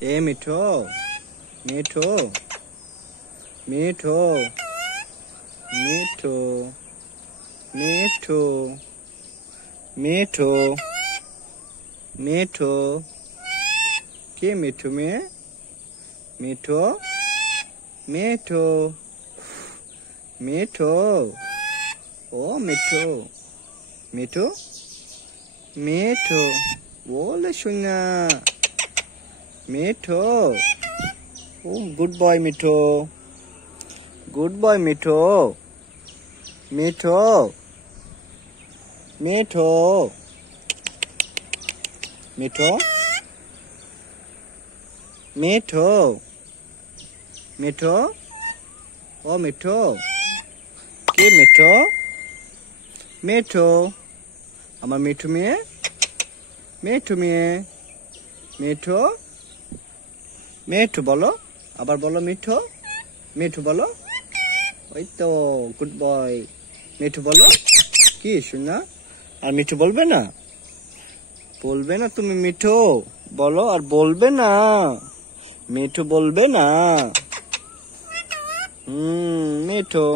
ए मिठो मिठो मिठो मिठो मिठो मिठो मिठो के मिठो में मिठो मिठो मिठो ओ मिठो मिठो मिठो बोले सुना मिठो ओ गुड बॉय मिठो मिठो मिठो मिठो मिठो मिठो मिठो ओ मिठो के मिठो मिठो আমার মিঠু মেয়ে মিঠু মিঠু বলো আবার বলো মিঠু মিঠু বলো ওই তো গুড বয় মিঠু বলো কি শোনা আর মিঠু বলবে না তুমি মিঠু বলো আর বলবে না মিঠু বলবে না মিঠু